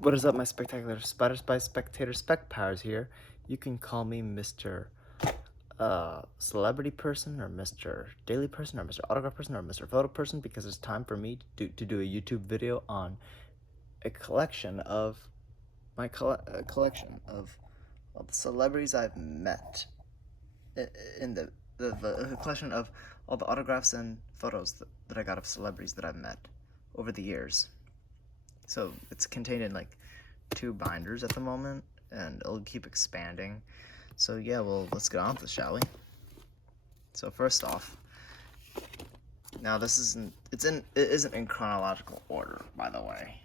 What is up, my spectacular Spider Spy spectator spec powers here? You can call me Mr. Celebrity person, or Mr. Daily person, or Mr. Autograph person, or Mr. Photo person, because it's time for me to do a YouTube video on a collection of collection of all the celebrities I've met in the collection of all the autographs and photos that I got of celebrities that I've met over the years. So it's contained in like 2 binders at the moment, and it'll keep expanding. So yeah, well, let's get on with this, shall we? So first off, now this isn't in chronological order, by the way.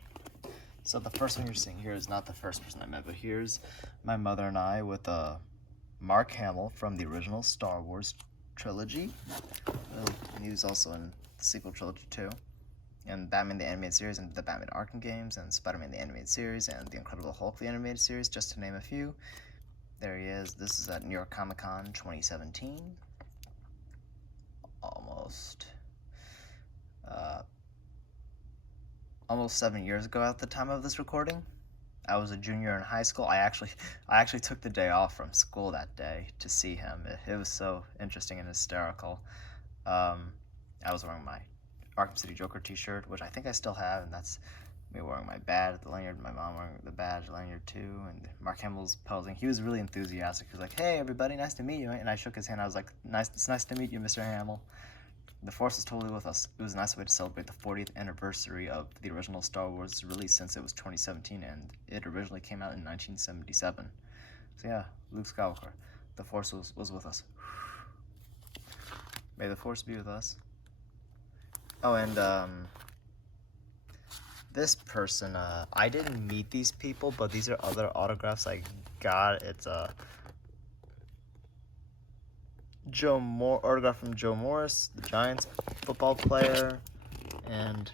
So the first one you're seeing here is not the first person I met, but here's my mother and I with Mark Hamill from the original Star Wars trilogy. He was also in the sequel trilogy too, and Batman the Animated Series, and the Batman Arkham games, and Spider-Man the Animated Series, and the Incredible Hulk the Animated Series, just to name a few. There he is. This is at New York Comic Con 2017. Almost 7 years ago at the time of this recording. I was a junior in high school. I actually took the day off from school that day to see him. It was so interesting and hysterical. I was wearing my Arkham City Joker t-shirt, which I think I still have, and that's me wearing my badge, the lanyard, my mom wearing the badge, lanyard too, and Mark Hamill's posing. He was really enthusiastic. He was like, "Hey, everybody, nice to meet you." And I shook his hand. I was like, It's nice to meet you, Mr. Hamill. The Force is totally with us. It was a nice way to celebrate the 40th anniversary of the original Star Wars release, since it was 2017, and it originally came out in 1977. So yeah, Luke Skywalker. The Force was with us. May the Force be with us. Oh, and this person, I didn't meet these people, but these are other autographs I got. It's autograph from Joe Morris, the Giants football player, and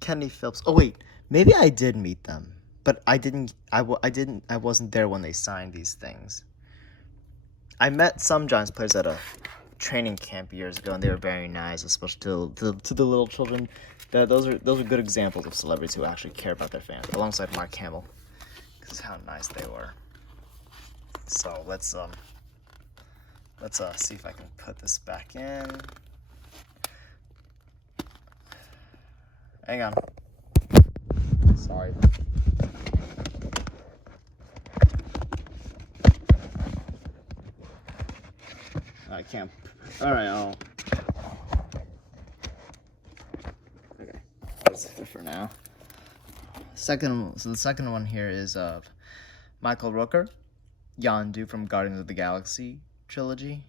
Kenny Phillips. Oh wait, maybe I did meet them, but I didn't. I wasn't there when they signed these things. I met some Giants players at a training camp years ago, and they were very nice, especially to the little children. Those are good examples of celebrities who actually care about their fans, alongside Mark Hamill, because how nice they were. So let's see if I can put this back in. Hang on. Sorry. I can't. All right. Okay. That's it for now. So the second one here is Michael Rooker, Yondu from Guardians of the Galaxy trilogy.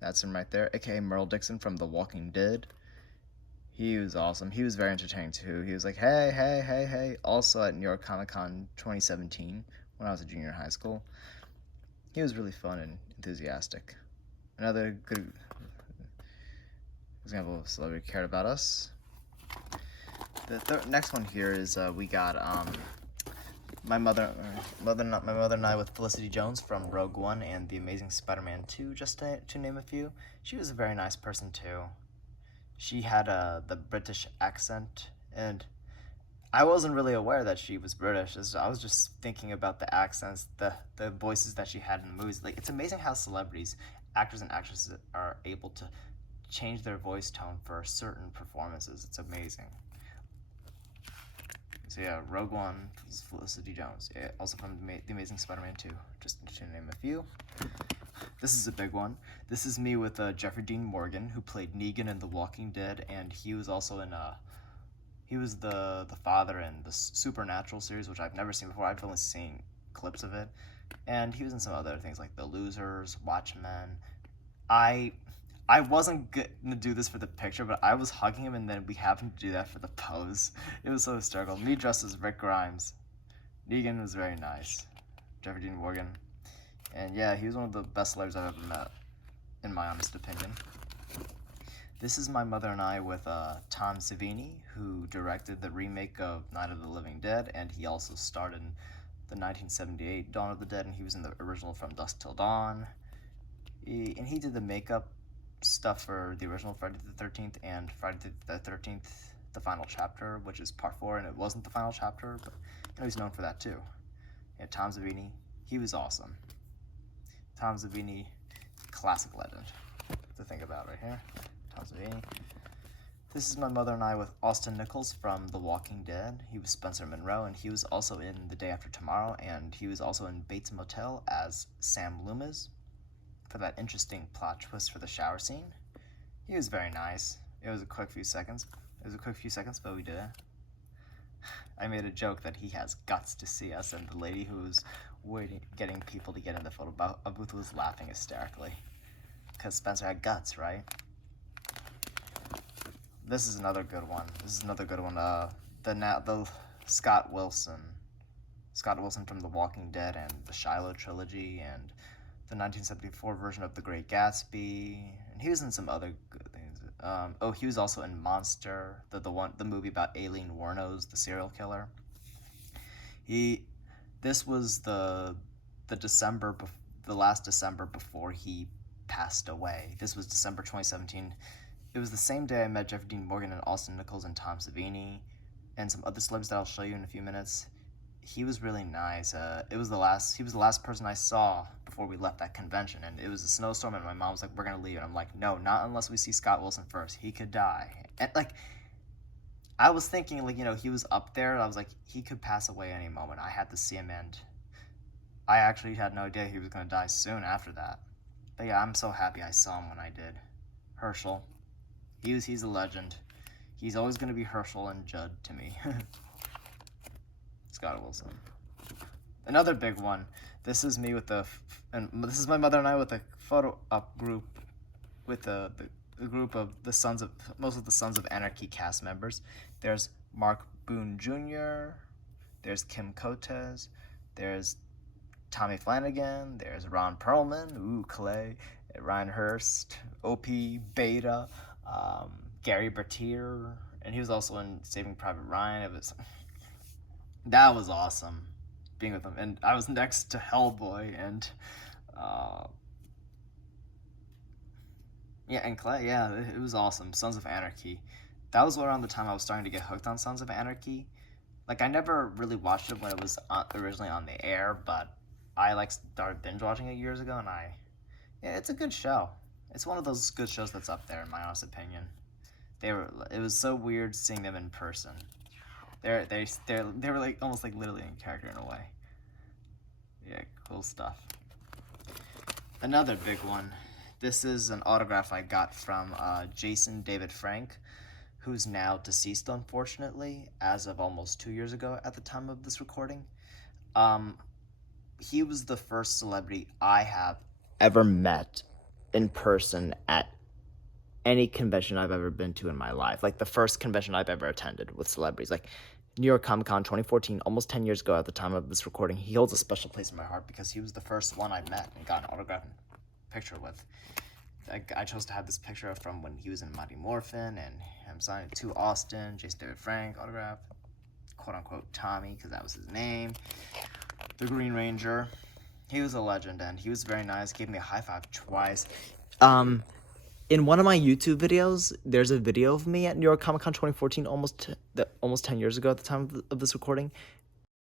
That's him right there, aka Merle Dixon from The Walking Dead. He was awesome. He was very entertaining too. He was like, "Hey, hey, hey, hey." Also at New York Comic Con 2017, when I was a junior in high school. He was really fun and enthusiastic. Another good example of a celebrity who cared about us. The next one here is we got my mother and I with Felicity Jones from Rogue One and The Amazing Spider-Man 2, just to name a few. She was a very nice person too. She had the British accent, and I wasn't really aware that she was British. I was just thinking about the accents, the voices that she had in the movies. Like, it's amazing how celebrities, actors and actresses, are able to change their voice tone for certain performances. It's amazing. So yeah, Rogue One, Felicity Jones. Yeah, also from The Amazing Spider-Man 2, just to name a few. This is a big one. This is me with Jeffrey Dean Morgan, who played Negan in The Walking Dead, and he was also in he was the father in the Supernatural series, which I've never seen before. I've only seen clips of it, and he was in some other things like The Losers, Watchmen. I wasn't gonna do this for the picture, but I was hugging him, and then we happened to do that for the pose. It was so hysterical. Me dressed as Rick Grimes. Negan was very nice. Jeffrey Dean Morgan. And yeah, he was one of the best celebrities I've ever met, in my honest opinion. This is my mother and I with Tom Savini, who directed the remake of Night of the Living Dead, and he also starred in the 1978 Dawn of the Dead, and he was in the original From Dusk Till Dawn. And he did the makeup stuff for the original Friday the 13th and Friday the 13th, the final chapter, which is part 4, and it wasn't the final chapter, but he's known for that too. Yeah, Tom Savini, he was awesome. Tom Savini, classic legend to think about right here. Tom Savini. This is my mother and I with Austin Nichols from The Walking Dead. He was Spencer Monroe, and he was also in The Day After Tomorrow, and he was also in Bates Motel as Sam Loomis for that interesting plot twist for the shower scene. He was very nice. It was a quick few seconds. But we did it. I made a joke that he has guts to see us, and the lady who was getting people to get in the photo booth was laughing hysterically. Because Spencer had guts, right? This is another good one. The Scott Wilson from The Walking Dead and the Shiloh trilogy and the 1974 version of The Great Gatsby, and he was in some other good things. He was also in Monster, the movie about Aileen Wuornos, the serial killer. This was the last December before he passed away. This was December 2017. It was the same day I met Jeffrey Dean Morgan and Austin Nichols and Tom Savini and some other celebs that I'll show you in a few minutes. He was really nice. He was the last person I saw before we left that convention, and it was a snowstorm, and my mom was like, "We're gonna leave," and I'm like, "No, not unless we see Scott Wilson first. He could die." And I was thinking, he was up there. I was like, he could pass away any moment. I had to see him, and I actually had no idea he was gonna die soon after that. But yeah, I'm so happy I saw him when I did. Herschel, he's a legend. He's always gonna be Herschel and Judd to me. Scott Wilson. Another big one. This is me and this is my mother and I with a photo op group with a group of most of the Sons of Anarchy cast members. There's Mark Boone Jr., there's Kim Coates, there's Tommy Flanagan, there's Ron Perlman, Clay, Ryan Hurst, OP, Beta, Gary Bertier, and he was also in Saving Private Ryan. That was awesome being with him, and I was next to Hellboy and and Clay. Yeah, it was awesome. Sons of Anarchy. That was around the time I was starting to get hooked on Sons of Anarchy. I never really watched it when it was originally on the air, but I started binge watching it years ago, and it's a good show. It's one of those good shows that's up there in my honest opinion. It was so weird seeing them in person. They were almost literally in character in a way. Yeah, cool stuff. Another big one. This is an autograph I got from Jason David Frank, who's now deceased, unfortunately, as of almost 2 years ago at the time of this recording. He was the first celebrity I have ever met in person at any convention I've ever been to in my life. The first convention I've ever attended with celebrities. New York Comic Con 2014, almost 10 years ago at the time of this recording. He holds a special place in my heart because he was the first one I met and got an autograph and picture with. I chose to have this picture from when he was in Mighty Morphin, and I'm signing to Austin, Jason David Frank autograph, quote-unquote Tommy, because that was his name. The Green Ranger. He was a legend, and he was very nice. Gave me a high five twice. In one of my YouTube videos, there's a video of me at New York Comic Con 2014, almost 10 years ago at the time of this recording,